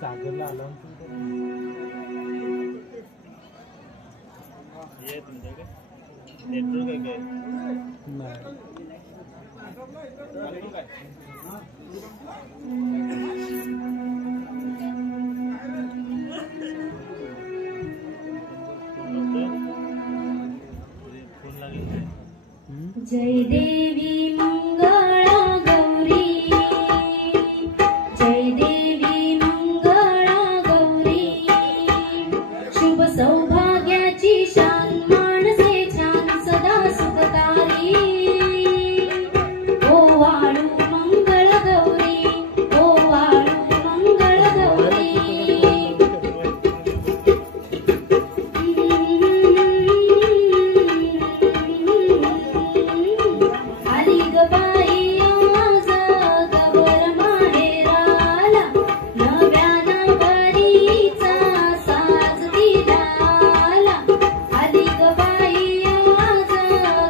सागरला आला ये तुमच्याकडे नेटवर्क आहे काय? नाही जय देवी मंगळा गौरी, जय देवी मंगळा गौरी, शुभ सौभाग्याची शान मानसे छान सदा सुखकारी, ओ वाळू मंगळ गौरी, ओ वाळू मंगळ गौरी, आली ग बाई आज गवर माहेराला, नव्या नवरीचा साज दिलाला, आली ग बाई आज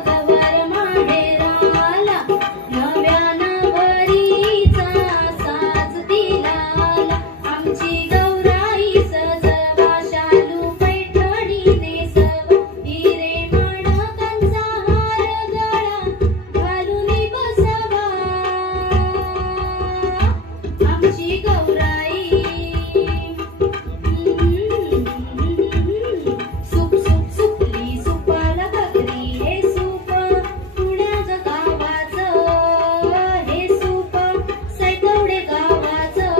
गवर माहेराला, नव्या नवरीचा साज दिलाला, आमची गौराई सजवा शालू पैठणी नेसवा, हिरे माणकांचा हार गळा घालून बसवा, आमची गौराई सुप सुप सुपली सुपाला भाकरी, हे सूप पुण्याचं गावाचं, हे सूप सैकवडे गावाचं,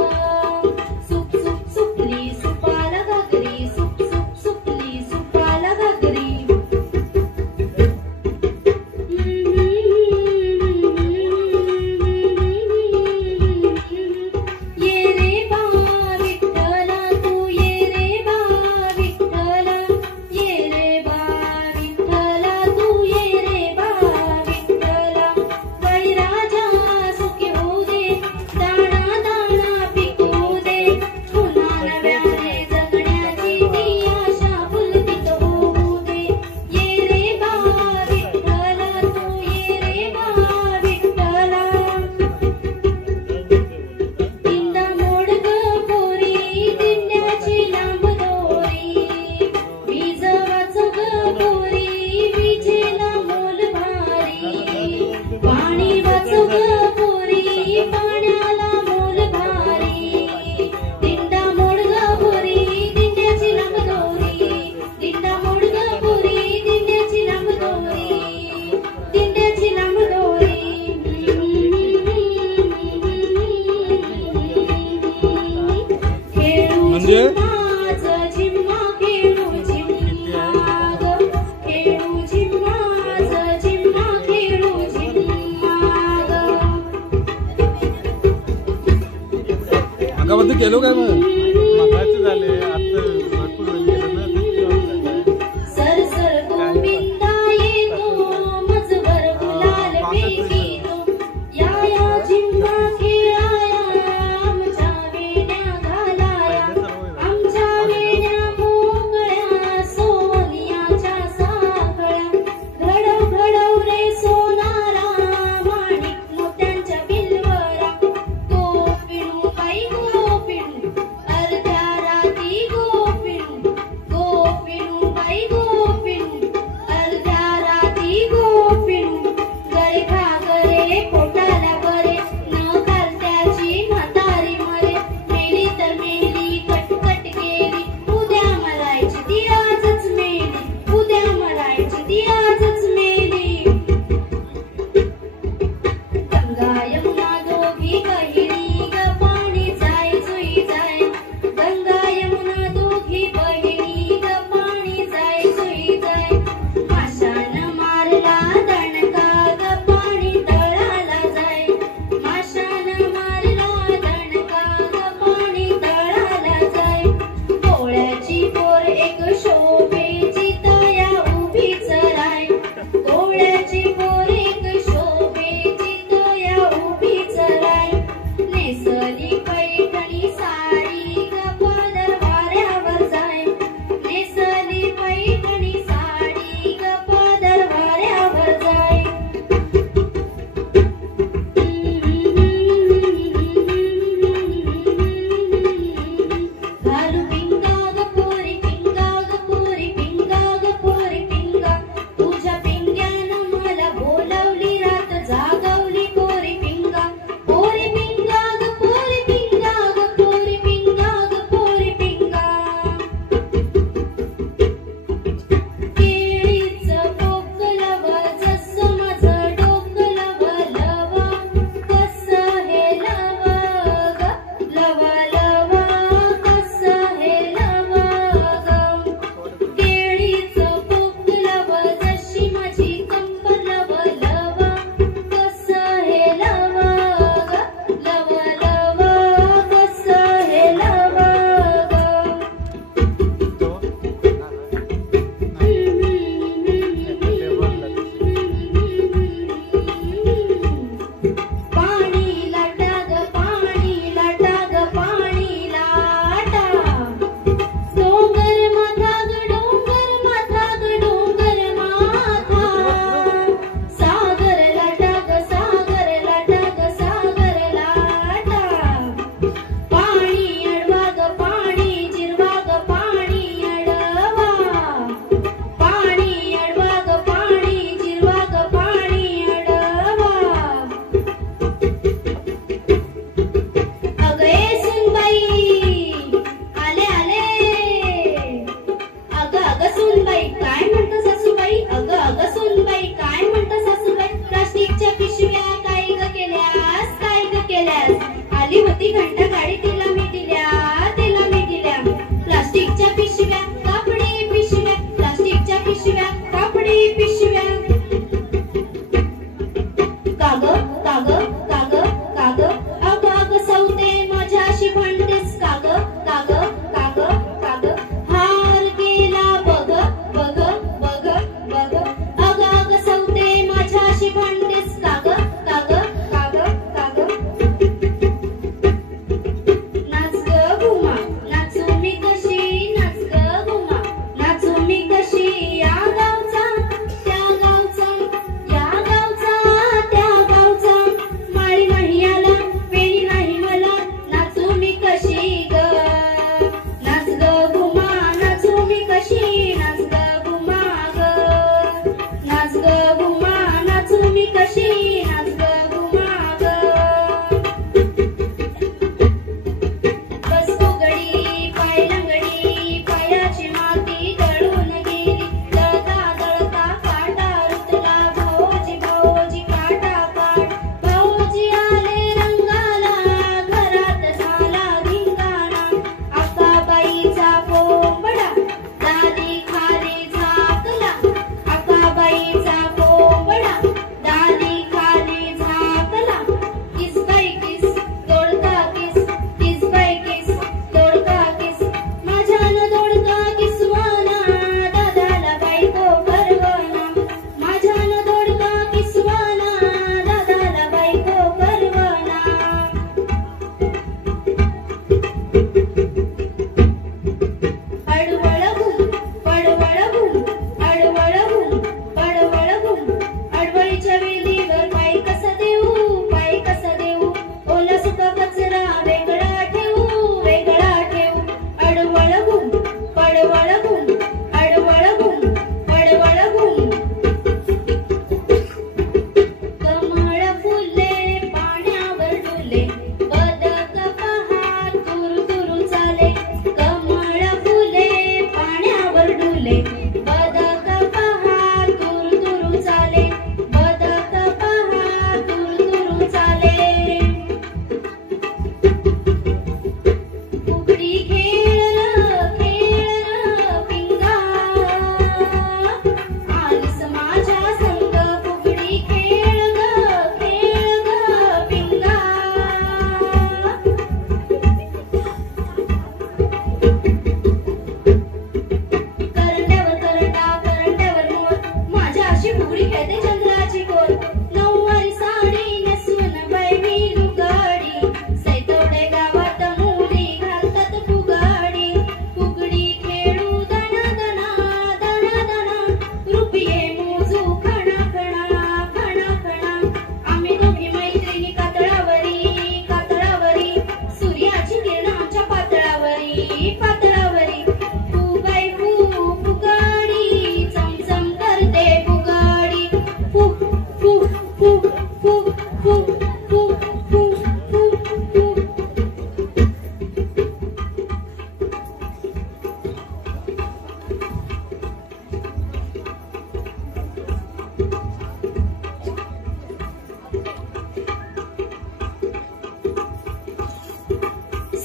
सुप सुप सुपली सुपाला भाकरी, सुप सुप सुपली सुपाला भाकरी, ये रे बा विठ्ठला तू, ये रे बा विठ्ठला, ये रे बा विठ्ठला तू, ये रे बा विठ्ठला, बळीराजा सुखी होऊ दे, दाणा दाणा पिकवू दे, पुन्हा नव्याने जगण्याची ती आशा फुलतीत होऊ दे, ये रे बा विठ्ठला तू, ये रे बा विठ्ठला, दिंडा मोड ग पोरी, दिंड्याची लांब दोरी, वीज वाच ग पोरी, विजेला मोल भारी, पाणी वाच ग पोरी, पाण्याला मोल भारी, दिंडा मोड ग पोरी, दिंड्याची लांब दोरी, दिंडा मोड ग पोरी, दिंड्याची लांब दोरी, दिंड्याची लांब दोरी, खेळू म्हणजे? झिम्माचं झिम्मा, खेळू झिम्मा ग, खेळू झिम्माचं झिम्मा, खेळू झिम्मा ग, अंगामध्ये गेलो काय मग मगाचे झाले आता भरपूर वेळ गेलो ना सर सर गोविंदा येतो, मजवर गुलाल फेकीतो, या झिम्मा खेळाया, आमच्या वेण्या घालाया, आमच्या वेण्या मोकळ्या सोनियाच्या साखळ्या, घडव घडव रे सोनारा, माणिक मोत्यांच्या बिलवरा, तो पिणू बाई तो पिणू,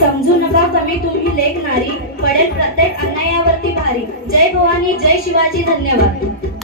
समजू नका कमी तुम्ही लेख नारी, पडेल प्रत्येक अन्यायावरती भारी. जय भवानी, जय शिवाजी, धन्यवाद.